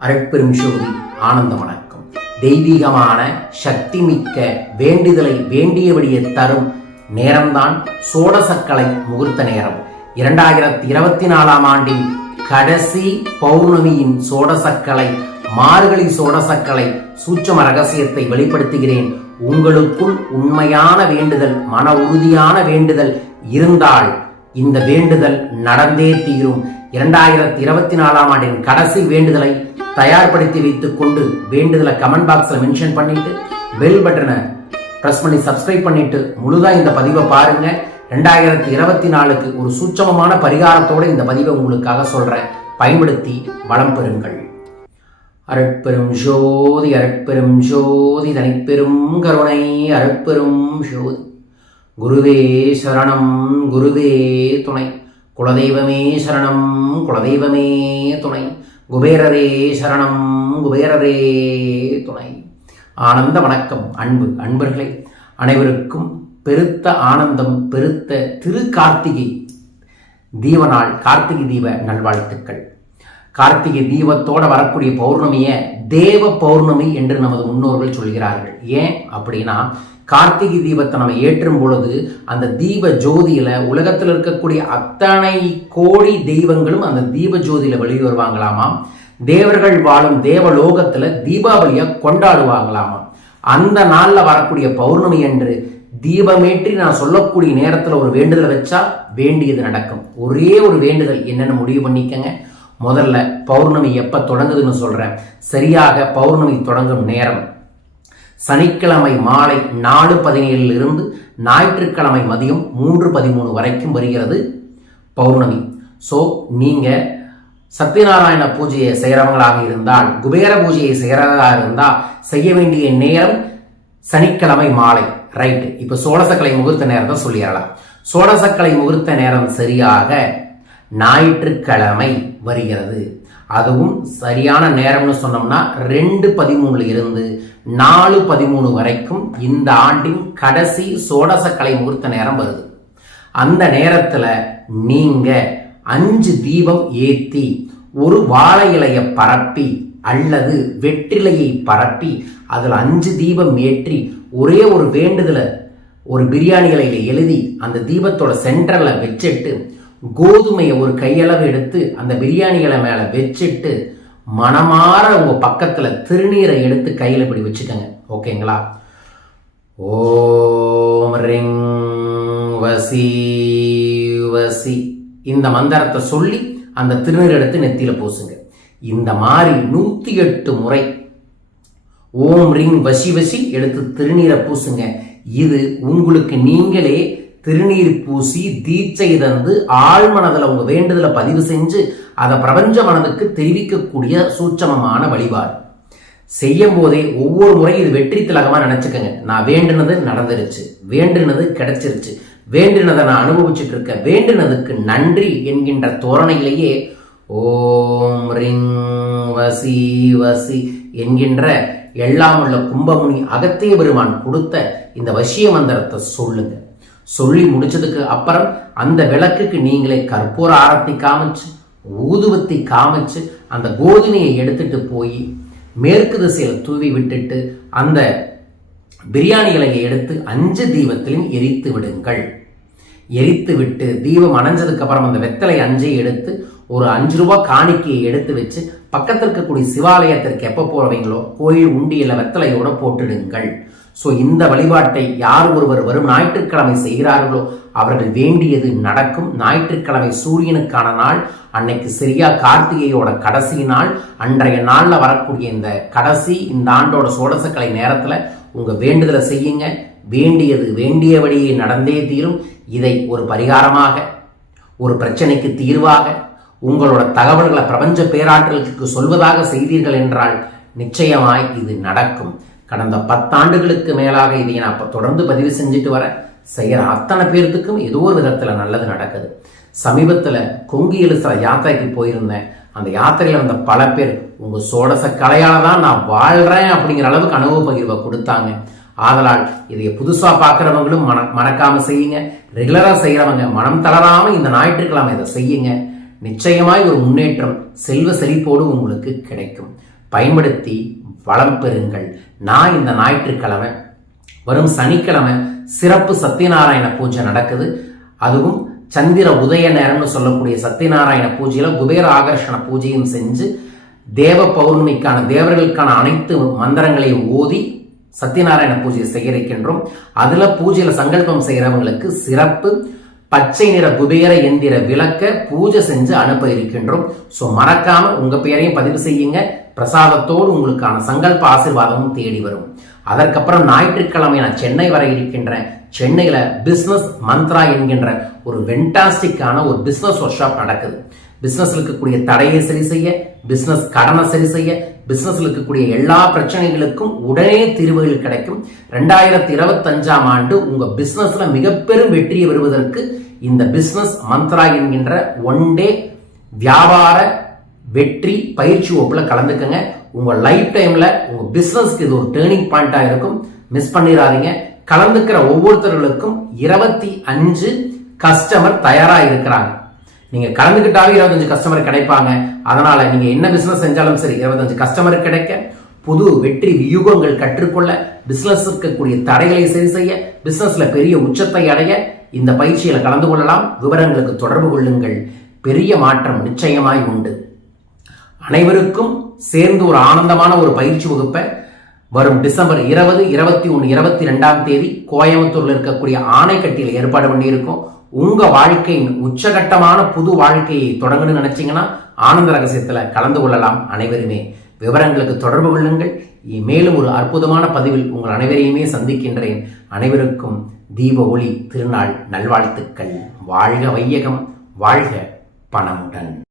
அரைப்பெரும் ஜோதி ஆனந்த வணக்கம் தெய்வீகமான சக்தி மிக்க வேண்டுதலை வேண்டியபடியே தரும் நேரம்தான் சோடசக்கலை முகூர்த்த நேரம். இரண்டாயிரத்தி இருபத்தி நாலாம் ஆண்டின் கடைசி பௌர்ணமியின் சோடசக்கலை மார்கழி சோடசக்கலை சூட்சம ரகசியத்தை வெளிப்படுத்துகிறேன். உங்களுக்குள் உண்மையான வேண்டுதல் மன உறுதியான வேண்டுதல் இருந்தால் இந்த வேண்டுதல் நடந்தே தீரும். இரண்டாயிரத்தி இருபத்தி நாலாம் ஆண்டின் கடைசி வேண்டுதலை தயார்படுத்தி வைத்துக் கொண்டு வேண்டுதலை கமெண்ட் பாக்ஸ்ல மென்ஷன் பண்ணிட்டு பெல் பட்டனை ப்ரெஸ் பண்ணி சப்ஸ்கிரைப் பண்ணிட்டு முழுதா இந்த பதிவை பாருங்க. ரெண்டாயிரத்தி இருபத்தி நாலுக்கு ஒரு சூட்சமமான பரிகாரத்தோட இந்த பதிவை உங்களுக்காக சொல்றேன். பயன்படுத்தி வளம் பெறுங்கள். அருட்பெரும் ஜோதி அருட்பெரும் ஜோதி தனிப்பெரும் கருணை அருட்பெரும் ஜோதி. குருவே சரணம் குருவே துணை. குலதெய்வமே சரணம் குலதெய்வமே துணை. குபேரரே சரணம் குபேரரே துணை. ஆனந்த வணக்கம் அன்பு அன்பர்களே. அனைவருக்கும் பெருத்த ஆனந்தம் பெருத்த திரு கார்த்திகை தீபநாள் கார்த்திகை தீப நல்வாழ்த்துக்கள். கார்த்திகை தீபத்தோட வரக்கூடிய பௌர்ணமியை தேவ பௌர்ணமி என்று நமது முன்னோர்கள் சொல்கிறார்கள். ஏன் அப்படின்னா கார்த்திகை தீபத்தை நம்ம ஏற்றும் பொழுது அந்த தீப ஜோதியில உலகத்தில் இருக்கக்கூடிய அத்தனை கோடி தெய்வங்களும் அந்த தீப ஜோதியில வெளியே வருவாங்களாமாம். தேவர்கள் வாழும் தேவலோகத்துல தீபாவளியை கொண்டாடுவாங்களாமாம். அந்த நாள்ல வரக்கூடிய பௌர்ணமி என்று தீபமேற்றி நான் சொல்லக்கூடிய நேரத்துல ஒரு வேண்டுதலை வச்சா வேண்டியது நடக்கும். ஒரே ஒரு வேண்டுதல் என்னன்னு முடிவு பண்ணிக்கங்க. முதல்ல பௌர்ணமி எப்போ தொடங்குதுன்னு சொல்கிறேன் சரியாக பௌர்ணமி தொடங்கும் நேரம். சனிக்கிழமை மாலை நாலு பதினேழில் இருந்து ஞாயிற்றுக்கிழமை மதியம் மூன்று பதிமூணு வரைக்கும் வருகிறது பௌர்ணமி. ஸோ நீங்கள் சத்யநாராயண பூஜையை செய்கிறவங்களாக இருந்தால் குபேர பூஜையை செய்கிறதா இருந்தால் செய்ய வேண்டிய நேரம் சனிக்கிழமை மாலை. ரைட்டு இப்போ சோழசக்கலை முகூர்த்த நேரத்தை சொல்லிடலாம். சோழசக்கலை முகூர்த்த நேரம் சரியாக ஞாயிற்றுக்கிழமை வருகிறது. அதுவும் சரியான நேரம்னு சொன்னோம்னா ரெண்டு பதிமூணுல இருந்து நாலு பதிமூணு வரைக்கும் இந்த ஆண்டின் கடைசி சோடசக்கலை முகூர்த்த நேரம் வருது. அந்த நேரத்தில் நீங்கள் அஞ்சு தீபம் ஏற்றி ஒரு வாழை இலையை பரப்பி அல்லது வெற்றிலையை பரப்பி அதில் அஞ்சு தீபம் ஏற்றி ஒரே ஒரு வேண்டுதலை ஒரு பிரியாணி இலையில எழுதி அந்த தீபத்தோட சென்டரில் வச்சுட்டு கோதுமையை ஒரு கையளவு எடுத்து அந்த பிரியாணிகளை மேலே வச்சுட்டு மனமாற உங்க பக்கத்துல திருநீரை எடுத்து கையில் இப்படி வச்சுக்கோங்க. ஓகேங்களா? ஓம் ரிங் வசி வசி. இந்த மந்திரத்தை சொல்லி அந்த திருநீர் எடுத்து நெத்தியில பூசுங்க. இந்த மாதிரி நூத்தி எட்டு முறை ஓம் ரிங் வசி வசி எடுத்து திருநீரை பூசுங்க. இது உங்களுக்கு நீங்களே திருநீர் பூசி தீட்சை தந்து ஆழ் மனதில் உங்க வேண்டுதலை பதிவு செஞ்சு அதை பிரபஞ்ச மனதுக்கு தெரிவிக்கக்கூடிய சூட்சமமான வழிபாடு. செய்யும் போதே ஒவ்வொரு முறையும் இது வெற்றி திலகமாக நினச்சிக்கோங்க. நான் வேண்டுனது நடந்துருச்சு வேண்டுனது கிடைச்சிருச்சு வேண்டுனதை நான் அனுபவிச்சுட்டு இருக்கேன் வேண்டுனதுக்கு நன்றி என்கின்ற தோரணையிலேயே ஓம் ரிங் வசி வசி என்கின்ற எல்லாம் உள்ள கும்பமுனி அகத்திய பெருமான் கொடுத்த இந்த வசிய மந்திரத்தை சொல்லுங்க. சொல்லி முடிச்சதுக்கு அப்புறம் அந்த விளக்குக்கு நீங்களே கற்பூர ஆரத்தி காமிச்சு ஊதுவத்தி காமிச்சு அந்த கோதுமையை எடுத்துட்டு போய் மேற்கு திசையில் தூவி விட்டுட்டு அந்த பிரியாணி இலையை எடுத்து அஞ்சு தீபத்திலையும் எரித்து விடுங்கள். எரித்து விட்டு தீபம் அணைஞ்சதுக்கு அப்புறம் அந்த வெத்தலை அஞ்சை எடுத்து ஒரு அஞ்சு ரூபாய் காணிக்கையை எடுத்து வச்சு பக்கத்தில் இருக்கக்கூடிய சிவாலயத்திற்கு எப்போ போகிறவங்களோ கோயில் உண்டியில் வெத்தலையோட போட்டுடுங்கள். ஸோ இந்த வழிபாட்டை யார் ஒருவர் வரும் ஞாயிற்றுக்கிழமை செய்கிறார்களோ அவர்கள் வேண்டியது நடக்கும். ஞாயிற்றுக்கிழமை சூரியனுக்கான நாள். அன்னைக்கு சரியா கார்த்திகையோட கடைசி நாள். அன்றைய நாளில் வரக்கூடிய இந்த கடைசி இந்த ஆண்டோட சோடசக்கலை நேரத்தில் உங்கள் வேண்டுதலை செய்யுங்க. வேண்டியது வேண்டியபடியே நடந்தே தீரும். இதை ஒரு பரிகாரமாக ஒரு பிரச்சனைக்கு தீர்வாக உங்களோட தகவல்களை பிரபஞ்ச பேராற்றலுக்கு சொல்வதாக செய்தீர்கள் என்றால் நிச்சயமாய் இது நடக்கும். கடந்த பத்தாண்டுகளுக்கு மேலாக இதை நான் இப்போ தொடர்ந்து பதிவு செஞ்சுட்டு வரேன். செய்கிற அத்தனை பேர்த்துக்கும் ஏதோ ஒரு விதத்தில் நல்லது நடக்குது. சமீபத்தில் கொங்கு எழுசுற யாத்திரைக்கு போயிருந்தேன். அந்த யாத்திரையில் வந்த பல பேர் உங்கள் சோடச கலையால் தான் நான் வாழ்கிறேன் அப்படிங்கிற அளவுக்கு அனுபவ பகிர்வை கொடுத்தாங்க. ஆதலால் இதை புதுசாக பார்க்குறவங்களும் மன மறக்காமல் செய்யுங்க. ரெகுலராக செய்கிறவங்க மனம் தளராமல் இந்த ஞாயிற்றுக்கிழமை இதை செய்யுங்க. நிச்சயமாய் ஒரு முன்னேற்றம் செல்வ செழிப்போடு உங்களுக்கு கிடைக்கும். பயன்படுத்தி வளம் பெறுங்கள். நான் இந்த ஞாயிற்றுக்கிழமை வரும் சனிக்கிழமை சிறப்பு சத்யநாராயண பூஜை நடக்குது. அதுவும் சந்திர உதய நேரம்னு சொல்லக்கூடிய சத்யநாராயண பூஜையில் குபேர ஆகர்ஷண பூஜையும் செஞ்சு தேவ பௌர்ணமிக்கான தேவர்களுக்கான அனைத்து மந்திரங்களையும் ஓதி சத்யநாராயண பூஜையை செய்ய இருக்கின்றோம் பூஜையில் சங்கல்பம் செய்கிறவங்களுக்கு சிறப்பு. பச்சை நிற குபேர எந்திர விளக்க பூஜை செஞ்சு அனுப்ப இருக்கின்றோம். ஸோ மறக்காம உங்க பெயரையும் பதிவு செய்யுங்க. பிரசாதத்தோடு உங்களுக்கான சங்கல்ப ஆசிர்வாதமும் தேடி வரும். அதற்கப்புறம் ஞாயிற்றுக்கிழமை நான் சென்னை வர இருக்கின்றேன் சென்னையில் பிஸ்னஸ் மந்த்ரா என்கின்ற ஒரு வென்டாஸ்டிக்கான ஒரு பிஸ்னஸ் ஒர்க் ஷாப் நடக்குது. பிஸ்னஸில் இருக்கக்கூடிய தடையை சரி செய்ய பிஸ்னஸ் கடனை சரி செய்ய பிஸ்னஸில் இருக்கக்கூடிய எல்லா பிரச்சனைகளுக்கும் உடனே தீர்வுகள் கிடைக்கும். ரெண்டாயிரத்தி இருபத்தஞ்சாம் ஆண்டு உங்க பிசினஸ்ல மிகப்பெரும் வெற்றியை பெறுவதற்கு இந்த பிஸ்னஸ் மந்த்ரா என்கின்ற ஒன் டே வியாபார வெற்றி பயிற்சி வகுப்புல கலந்துக்கங்க. உங்க லைஃப் டைம்ல உங்க பிஸ்னஸ்க்கு இது ஒரு டேர்னிங் பாயிண்டா இருக்கும். மிஸ் பண்ணிடாதீங்க. கலந்துக்கிற ஒவ்வொருத்தர்களுக்கும் இருபத்தி அஞ்சு கஸ்டமர் தயாரா இருக்கிறாங்க. நீங்கள் கலந்துக்கிட்டாவே இருபத்தஞ்சு கஸ்டமர் கிடைப்பாங்க. அதனால் நீங்கள் என்ன பிஸ்னஸ் செஞ்சாலும் சரி இருபத்தஞ்சு கஸ்டமர் கிடைக்க புது வெற்றி வியூகங்கள் கற்றுக்கொள்ள பிஸ்னஸ் இருக்கக்கூடிய தடைகளை சரி செய்ய பிஸ்னஸில் பெரிய உச்சத்தை அடைய இந்த பயிற்சியில் கலந்து கொள்ளலாம். விவரங்களுக்கு தொடர்பு கொள்ளுங்கள். பெரிய மாற்றம் நிச்சயமாய் உண்டு. அனைவருக்கும் சேர்ந்து ஒரு ஆனந்தமான ஒரு பயிற்சி வகுப்பை வரும் டிசம்பர் இருபது இருபத்தி ஒன்று இருபத்தி ரெண்டாம் தேதி கோயம்புத்தூரில் இருக்கக்கூடிய ஆணைக்கட்டியில் ஏற்பாடு பண்ணியிருக்கோம். உங்க வாழ்க்கையின் உச்சகட்டமான புது வாழ்க்கையை தொடங்கணும்னு நினைச்சீங்கன்னா ஆனந்த ரகசியத்துல கலந்து கொள்ளலாம் அனைவருமே. விவரங்களுக்கு தொடர்பு கொள்ளுங்கள். மேலும் ஒரு அற்புதமான பதிவில் உங்கள் அனைவரையுமே சந்திக்கின்றேன். அனைவருக்கும் தீப ஒளி திருநாள் நல்வாழ்த்துக்கள். வாழ்க வையகம் வாழ்க பணமுடன்.